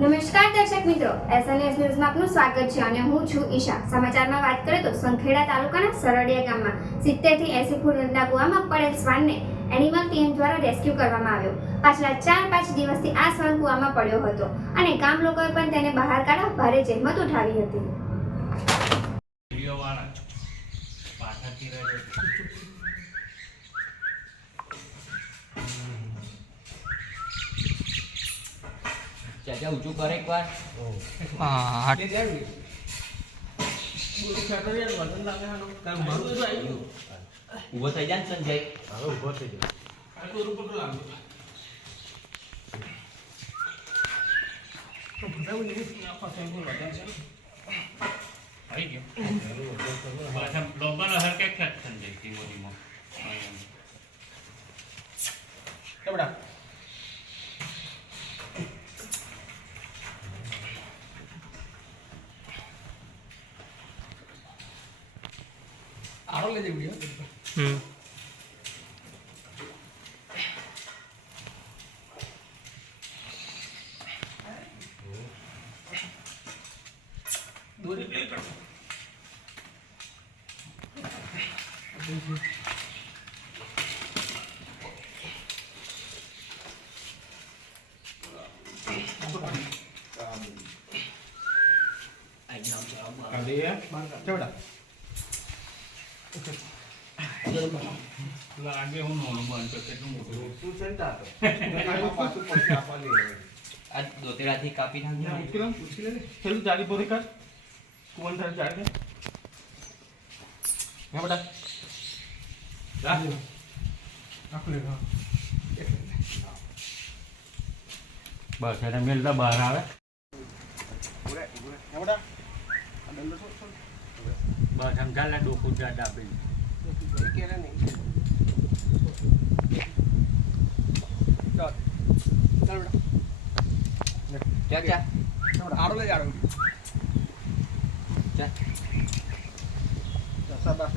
નમસ્કાર દર્શક મિત્રો, એસએનએસ ન્યૂઝમાં આપનું સ્વાગત છે અને હું છું ઈશા. સમાચારમાં વાત કરીએ તો સંખેડા તાલુકાના સરડિયા ગામમાં 70 થી 80 ફૂટ ઊંડા કૂવામાં પડેલ શ્વાનને એનિમલ ટીમ દ્વારા રેસ્ક્યુ કરવામાં આવ્યો. પાછલા 4-5 દિવસથી આ શ્વાન કૂવામાં પડ્યો હતો અને ગામ લોકોએ પણ તેને બહાર કાઢવા ભારે જહેમત ઉઠાવી હતી. ચાચા ઊંચું કરે એકવાર. હા ઊભો થઈ જાય ને સંજય. હવે ઊભો થઈ જાય. આરો લેજે વિડિયો. દોરી પ્લે કરો. લાગે હું નોનું બંધ કેટલું મોટું તું ચિંતા તો પાછું પૈસા આપવા લે. આ દોતેડાથી કાપી નાખજો. કિરણ પૂછી લે પેલું જાળી પૂરી કર. કુવન તારે જાળી દે. હા બેટા રાખ રાખો લે. હા બસ એને મેલતા બહાર આવે. પૂરે પૂરે હા બેટા આ દંડો છોડ બસ આમ ચાલે ડોકું જાત આપીને. કેરે નહીં. ચાલ ચાલ બેટા ચાચા આડો લે આડો. ચા સાબાસ.